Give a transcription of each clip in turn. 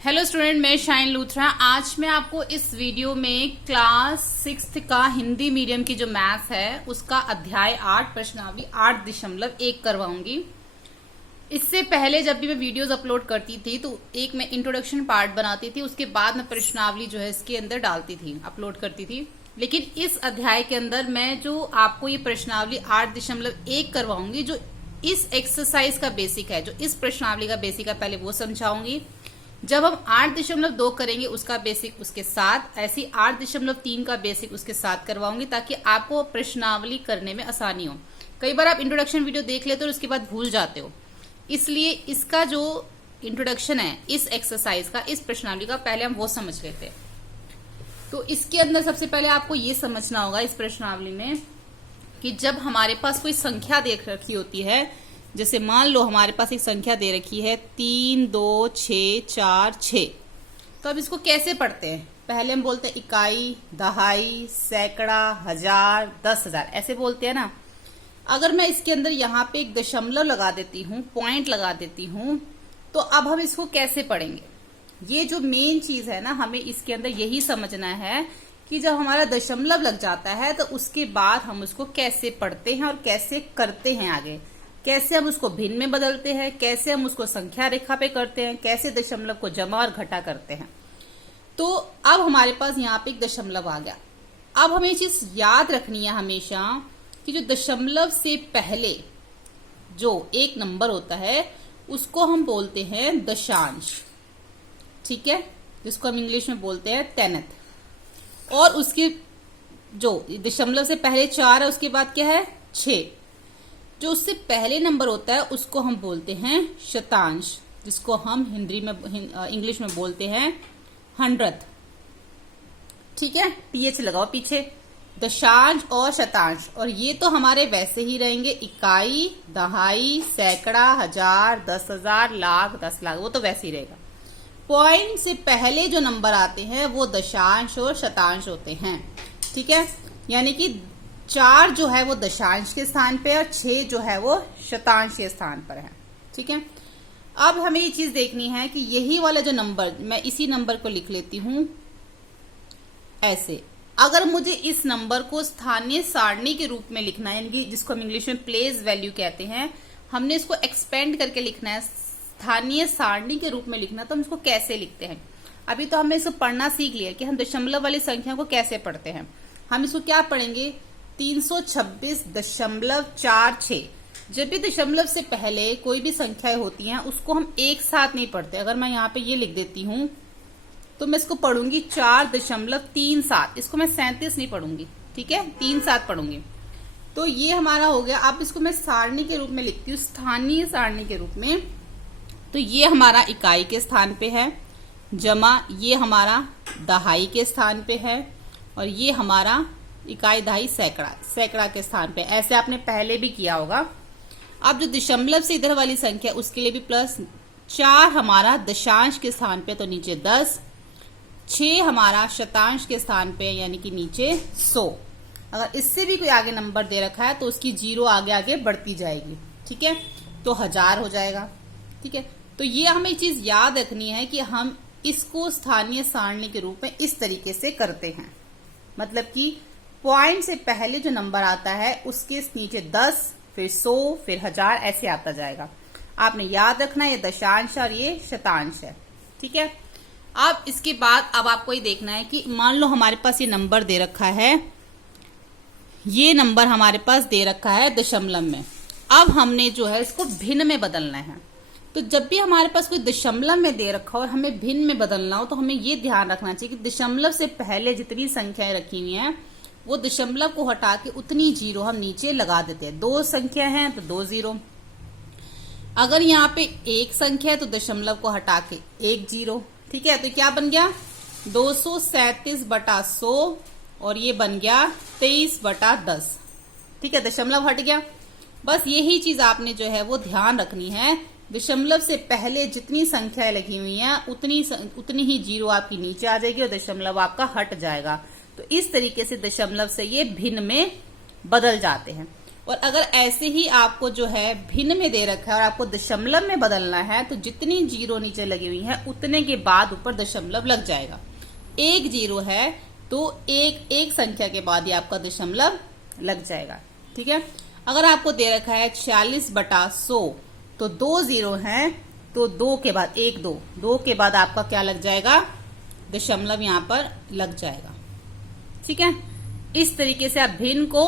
Hello student, मैं shine Luthra. आज मैं आपको इस वीडियो में क्लास 6 का हिंदी मीडियम की जो मैथ्स है उसका अध्याय 8 प्रश्नावली 8.1 करवाऊंगी। इससे पहले जब भी मैं वीडियोस अपलोड करती थी तो एक मैं इंट्रोडक्शन पार्ट बनाती थी, उसके बाद मैं प्रश्नावली जो है इसके अंदर डालती थी, अपलोड करती थी। लेकिन इस अध्याय के अंदर मैं जो आपको ये प्रश्नावली 8.1 करवाऊंगी, जो इस एक्सरसाइज का बेसिक है, जो इस प्रश्नावली का बेसिक है, पहले वो समझाऊंगी। जब हम 8.2 करेंगे उसका बेसिक उसके साथ, ऐसी 8.3 का बेसिक उसके साथ करवाऊंगी ताकि आपको प्रश्नावली करने में आसानी हो। कई बार आप इंट्रोडक्शन वीडियो देख लेते हो और उसके बाद भूल जाते हो, इसलिए इसका जो इंट्रोडक्शन है इस एक्सरसाइज का, इस प्रश्नावली का, पहले हम वो समझ लेते हैं। तो इसके अंदर सबसे पहले आपको ये समझना होगा इस प्रश्नावली में कि जब हमारे पास कोई संख्या देख रखी होती है, जैसे मान लो हमारे पास एक संख्या दे रखी है 3, 2, 6, 4, 6, तो अब इसको कैसे पढ़ते हैं? पहले हम बोलते हैं इकाई, दहाई, सैकड़ा, हजार, 10,000, ऐसे बोलते हैं ना। अगर मैं इसके अंदर यहाँ पे एक दशमलव लगा देती हूँ, पॉइंट लगा देती हूँ, तो अब हम इसको कैसे पढ़ेंगे? ये जो मेन चीज है ना, हमें इसके अंदर यही समझना है कि जब हमारा दशमलव लग जाता है तो उसके बाद हम उसको कैसे पढ़ते हैं और कैसे करते हैं आगे, कैसे हम उसको भिन्न में बदलते हैं, कैसे हम उसको संख्या रेखा पे करते हैं, कैसे दशमलव को जमा और घटा करते हैं। तो अब हमारे पास यहाँ पे एक दशमलव आ गया। अब हमें ये चीज याद रखनी है हमेशा कि जो दशमलव से पहले जो एक नंबर होता है उसको हम बोलते हैं दशांश, ठीक है, जिसको हम इंग्लिश में बोलते हैं टेनथ। और उसके जो दशमलव से पहले 4 है, उसके बाद क्या है 6, जो उससे पहले नंबर होता है उसको हम बोलते हैं शतांश, जिसको हम हिंदी में इंग्लिश में बोलते हैं 100th, ठीक है, टीएच लगाओ पीछे। दशांश और शतांश, और ये तो हमारे वैसे ही रहेंगे, इकाई, दहाई, सैकड़ा, हजार, 10,000, लाख, 10 लाख, वो तो वैसे ही रहेगा। पॉइंट से पहले जो नंबर आते हैं वो दशांश और शतांश होते हैं, ठीक है। यानी कि 4 जो है वो दशांश के स्थान पे और 6 जो है वो शतांश के स्थान पर है, ठीक है। अब हमें ये चीज देखनी है कि यही वाला जो नंबर, मैं इसी नंबर को लिख लेती हूं ऐसे। अगर मुझे इस नंबर को स्थानीय सारणी के रूप में लिखना है, यानी जिसको हम इंग्लिश में प्लेस वैल्यू कहते हैं, हमने इसको एक्सपेंड करके लिखना है, स्थानीय सारणी के रूप में लिखना, तो हम इसको कैसे लिखते हैं? अभी तो हमने इसको पढ़ना सीख लिया कि हम दशमलव वाली संख्या को कैसे पढ़ते हैं। हम इसको क्या पढ़ेंगे? 326.46। जब भी दशमलव से पहले कोई भी संख्याएं होती हैं उसको हम एक साथ नहीं पढ़ते। अगर मैं यहाँ पे ये लिख देती हूं तो मैं इसको पढ़ूंगी 4.37, इसको मैं 37 नहीं पढ़ूंगी, ठीक है, 37 पढ़ूंगी। तो ये हमारा हो गया। अब इसको मैं सारणी के रूप में लिखती हूँ, स्थानीय सारणी के रूप में। तो ये हमारा इकाई के स्थान पे है, जमा ये हमारा दहाई के स्थान पे है, और ये हमारा इकाई, दहाई, सैकड़ा के स्थान पे। ऐसे आपने पहले भी किया होगा। अब जो दशमलव से इधर वाली संख्या उसके लिए भी प्लस, 4 हमारा दशांश के स्थान पे तो नीचे 10, 6 हमारा शतांश के स्थान पे यानी कि नीचे 100। अगर इससे भी कोई आगे नंबर दे रखा है तो उसकी 0 आगे आगे बढ़ती जाएगी, ठीक है, तो 1000 हो जाएगा, ठीक है। तो ये हमें चीज याद रखनी है कि हम इसको स्थानीय सारणी के रूप में इस तरीके से करते हैं। मतलब कि पॉइंट से पहले जो नंबर आता है उसके नीचे 10, फिर 100, फिर 1000, ऐसे आता जाएगा। आपने याद रखना ये दशांश और ये शतांश है, ठीक है। अब इसके बाद अब आपको ये देखना है कि मान लो हमारे पास ये नंबर दे रखा है, ये नंबर हमारे पास दे रखा है दशमलव में। अब हमने जो है इसको भिन्न में बदलना है। तो जब भी हमारे पास कोई दशमलव में दे रखा हो और हमें भिन्न में बदलना हो तो हमें ये ध्यान रखना चाहिए कि दशमलव से पहले जितनी संख्याएं रखी हुई हैं वो दशमलव को हटा के उतनी 0 हम नीचे लगा देते हैं। 2 संख्या है तो 2 0। अगर यहाँ पे एक संख्या है तो दशमलव को हटा के 1 0, ठीक है। तो क्या बन गया? 237/100, और ये बन गया 23/10, ठीक है, दशमलव हट गया। बस यही चीज आपने जो है वो ध्यान रखनी है। दशमलव से पहले जितनी संख्याएं लगी हुई हैं उतनी ही 0 आपकी नीचे आ जाएगी और दशमलव आपका हट जाएगा। तो इस तरीके से दशमलव से ये भिन्न में बदल जाते हैं। और अगर ऐसे ही आपको जो है भिन्न में दे रखा है और आपको दशमलव में बदलना है तो जितनी जीरो नीचे लगी हुई है उतने के बाद ऊपर दशमलव लग जाएगा। एक जीरो है तो एक संख्या के बाद ही आपका दशमलव लग जाएगा। ठीक है, अगर आपको दे रखा है 40/100 तो 2 जीरो हैं तो 2 के बाद 1 2 के बाद आपका क्या लग जाएगा, दशमलव यहां पर लग जाएगा। ठीक है, इस तरीके से आप भिन्न को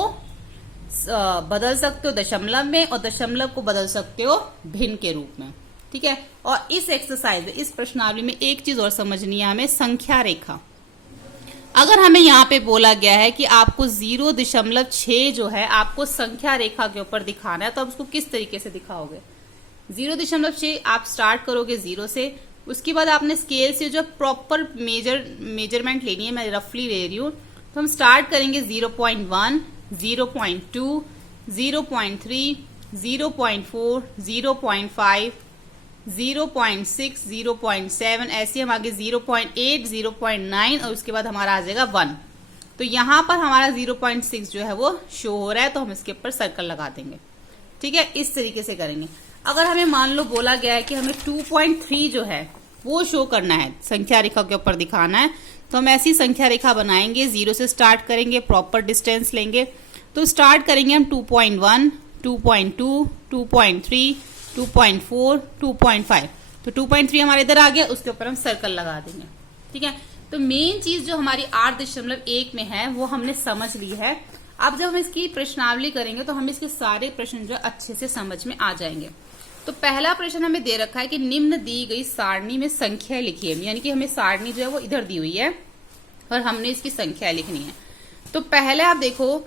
बदल सकते हो दशमलव में और दशमलव को बदल सकते हो भिन्न के रूप में। ठीक है, और इस एक्सरसाइज में, इस प्रश्नावली में एक चीज और समझनी है हमें, संख्या रेखा। अगर हमें यहाँ पे बोला गया है कि आपको 0.6 जो है आपको संख्या रेखा के ऊपर दिखाना है, तो आप उसको किस तरीके से दिखाओगे। 0.6 आप स्टार्ट करोगे 0 से, उसके बाद आपने स्केल से जो प्रॉपर मेजरमेंट लेनी है, मैं रफली ले रही हूँ, तो हम स्टार्ट करेंगे 0.1, 0.2, 0.3, 0.4, 0.5, 0.6, 0.7, ऐसे हम आगे 0.8, 0.9 और उसके बाद हमारा आ जाएगा 1। तो यहां पर हमारा 0.6 जो है वो शो हो रहा है, तो हम इसके ऊपर सर्कल लगा देंगे। ठीक है, इस तरीके से करेंगे। अगर हमें मान लो बोला गया है कि हमें 2.3 जो है वो शो करना है, संख्या रेखा के ऊपर दिखाना है, तो हम ऐसी संख्या रेखा बनाएंगे, 0 से स्टार्ट करेंगे, प्रॉपर डिस्टेंस लेंगे। तो स्टार्ट करेंगे हम 2.1, 2.2, 2.3, 2.4, 2.5। तो 2.3 हमारे इधर आ गया, उसके ऊपर हम सर्कल लगा देंगे। ठीक है, तो मेन चीज जो हमारी 8.1 में है वो हमने समझ ली है। अब जब हम इसकी प्रश्नावली करेंगे तो हमें इसके सारे प्रश्न जो अच्छे से समझ में आ जाएंगे। तो पहला प्रश्न हमें दे रखा है कि निम्न दी गई सारणी में संख्या लिखिए, यानी कि हमें सारणी जो है वो इधर दी हुई है और हमने इसकी संख्या लिखनी है। तो पहले आप देखो,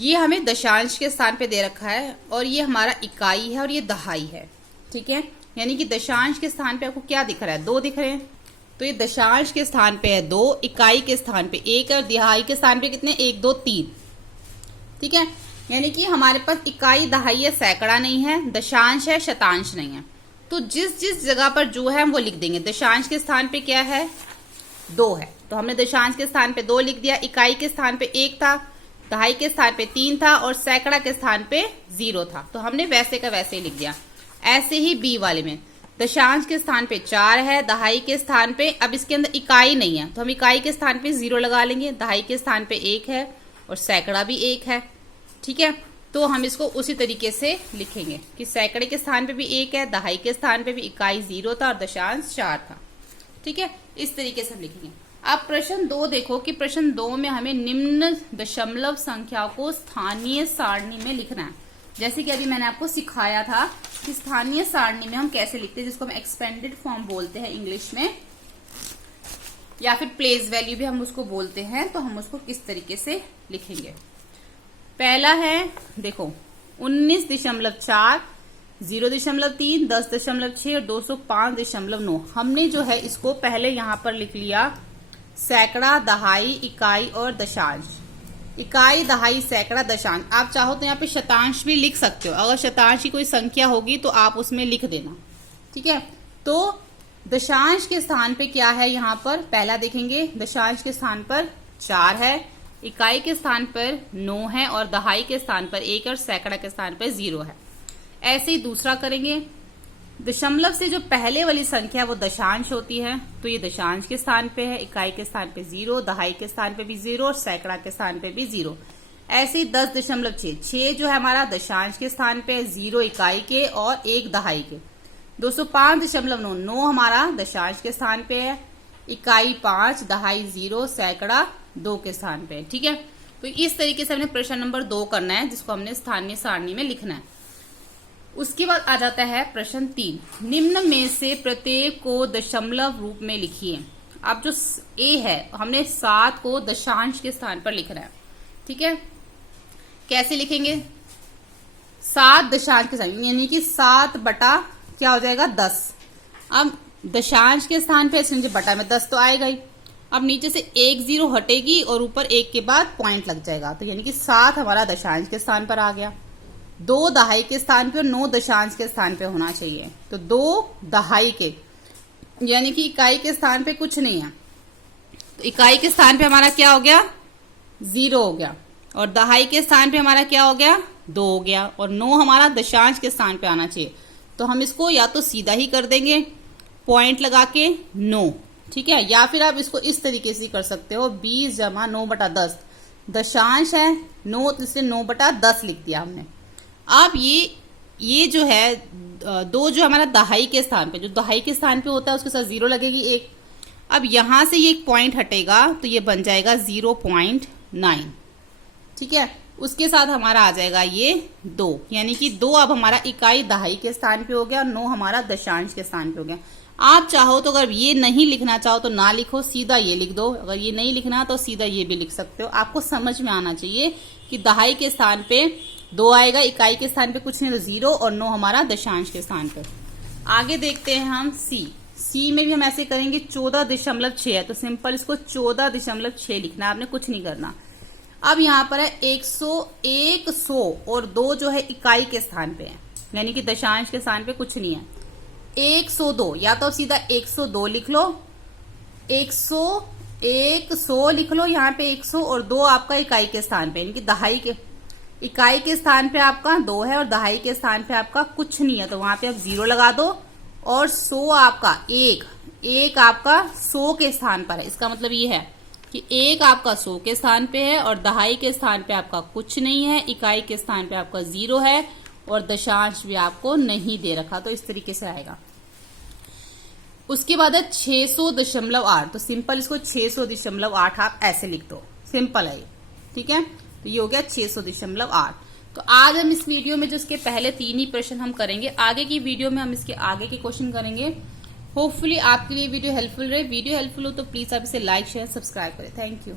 ये हमें दशांश के स्थान पे दे रखा है और ये हमारा इकाई है और ये दहाई है। ठीक है, यानी कि दशांश के स्थान पे आपको क्या दिख रहा है, 2 दिख रहे हैं। तो ये दशांश के स्थान पे है 2, इकाई के स्थान पे 1 और दहाई के स्थान पे कितने, 1 2 3। ठीक है, यानी कि हमारे पास इकाई दहाई है, सैकड़ा नहीं है, दशांश है, शतांश नहीं है। तो जिस जिस जगह पर जो है हम वो लिख देंगे। दशांश के स्थान पे क्या है, 2 है, तो हमने दशांश के स्थान पे 2 लिख दिया। इकाई के स्थान पे 1 था, दहाई के स्थान पे 3 था और सैकड़ा के स्थान पे 0 था, तो हमने वैसे का वैसे ही लिख दिया। ऐसे ही बी वाले में दशांश के स्थान पे 4 है, दहाई के स्थान पे, अब इसके अंदर इकाई नहीं है तो हम इकाई के स्थान पे 0 लगा लेंगे, दहाई के स्थान पे 1 है और सैकड़ा भी 1 है। ठीक है, तो हम इसको उसी तरीके से लिखेंगे कि सैकड़े के स्थान पे भी 1 है, दहाई के स्थान पे भी इकाई 0 था और दशांश 4 था। ठीक है, इस तरीके से हम लिखेंगे। अब प्रश्न 2 देखो कि प्रश्न 2 में हमें निम्न दशमलव संख्या को स्थानीय सारणी में लिखना है। जैसे कि अभी मैंने आपको सिखाया था कि स्थानीय सारणी में हम कैसे लिखते हैं, जिसको हम एक्सपेंडेड फॉर्म बोलते हैं इंग्लिश में, या फिर प्लेस वैल्यू भी हम उसको बोलते हैं। तो हम उसको किस तरीके से लिखेंगे। पहला है देखो 19.4, 0.3, 10.6 और 205.9। हमने जो है इसको पहले यहां पर लिख लिया सैकड़ा, दहाई, इकाई और दशांश। इकाई, दहाई, सैकड़ा, दशांश। आप चाहो तो यहाँ पे शतांश भी लिख सकते हो, अगर शतांश की कोई संख्या होगी तो आप उसमें लिख देना। ठीक है, तो दशांश के स्थान पे क्या है, यहाँ पर पहला देखेंगे, दशांश के स्थान पर 4 है, इकाई के स्थान पर 9 है और दहाई के स्थान पर 1 और सैकड़ा के स्थान पर 0 है। ऐसे ही दूसरा करेंगे, दशमलव से जो पहले वाली संख्या वो दशांश होती है, तो ये दशांश के स्थान पे है, इकाई के स्थान पे 0, दहाई के स्थान पे भी 0 और सैकड़ा के स्थान पे भी 0। ऐसे ही 10.6 जो है हमारा दशांश के स्थान पे, 0 इकाई के और 1 दहाई के। 205.9 हमारा दशांश के स्थान पे है, इकाई 5, दहाई 0, सैकड़ा 2 के स्थान पे है। ठीक है, तो इस तरीके से हमने प्रश्न नंबर 2 करना है, जिसको हमने स्थानीय सारणी में लिखना है। उसके बाद आ जाता है प्रश्न 3, निम्न में से प्रत्येक को दशमलव रूप में लिखिए। अब जो ए है, हमने 7 को दशांश के स्थान पर लिखना है। ठीक है, कैसे लिखेंगे, 7 दशांश के स्थान, यानी कि 7 बटा क्या हो जाएगा 10। अब दशांश के स्थान पे समझे बटा में 10 तो आएगा ही। अब नीचे से 1 0 हटेगी और ऊपर 1 के बाद पॉइंट लग जाएगा, तो यानी कि 7 हमारा दशांश के स्थान पर आ गया। 2 दहाई के स्थान पे और 9 दशांश के स्थान पे होना चाहिए, तो 2 दहाई के, यानी कि इकाई के स्थान पे कुछ नहीं है, तो इकाई के स्थान पे हमारा क्या हो गया 0 हो गया और दहाई के स्थान पे हमारा क्या हो गया 2 हो गया, और 9 हमारा दशांश के स्थान पे आना चाहिए। तो हम इसको या तो सीधा ही कर देंगे पॉइंट लगा के 9, ठीक है, या फिर आप इसको इस तरीके से कर सकते हो 20 जमा 9/10, दशांश है 9 तो इसलिए 9/10 लिख दिया हमने। अब ये जो है 2 जो हमारा दहाई के स्थान पे, जो दहाई के स्थान पे होता है उसके साथ 0 लगेगी 1। अब यहां से ये एक पॉइंट हटेगा तो ये बन जाएगा 0.9, ठीक है, उसके साथ हमारा आ जाएगा ये 2, यानी कि 2 अब हमारा इकाई दहाई के स्थान पे हो गया, 9 हमारा दशांश के स्थान पे हो गया। आप चाहो तो अगर ये नहीं लिखना चाहो तो ना लिखो, सीधा ये लिख दो, अगर ये नहीं लिखना तो सीधा ये भी लिख सकते हो। आपको समझ में आना चाहिए कि दहाई के स्थान पे 2 आएगा, इकाई के स्थान पे कुछ नहीं तो 0, और 9 हमारा दशांश के स्थान पे। आगे देखते हैं हम सी में भी हम ऐसे करेंगे 14.6 है तो सिंपल इसको 14.6 लिखना है, आपने कुछ नहीं करना। अब यहाँ पर है 100 और 2 जो है इकाई के स्थान पे है, यानी कि दशांश के स्थान पे कुछ नहीं है। 102 या तो सीधा 102 लिख लो, 100 लिख लो, यहाँ पे 100 और 2 आपका इकाई के स्थान पे, यानी कि दहाई के इकाई के स्थान पे आपका 2 है और दहाई के स्थान पे आपका कुछ नहीं है, तो वहां पे आप 0 लगा दो। और 100 आपका एक आपका 100 के स्थान पर है, इसका मतलब ये है कि 1 आपका 100 के स्थान पे है और दहाई के स्थान पे आपका कुछ नहीं है, इकाई के स्थान पे आपका 0 है और दशांश भी आपको नहीं दे रखा, तो इस तरीके से आएगा। उसके बाद है 600.8, तो सिंपल इसको 600.8 आप ऐसे लिख दो, सिंपल है ये, ठीक है, तो ये हो गया 600.8। तो आज हम इस वीडियो में जो इसके पहले 3 ही प्रश्न हम करेंगे, आगे की वीडियो में हम इसके आगे के क्वेश्चन करेंगे। होपफुली आपके लिए वीडियो हेल्पफुल रहे। वीडियो हेल्पफुल हो तो प्लीज आप इसे लाइक शेयर सब्सक्राइब करें। Thank you.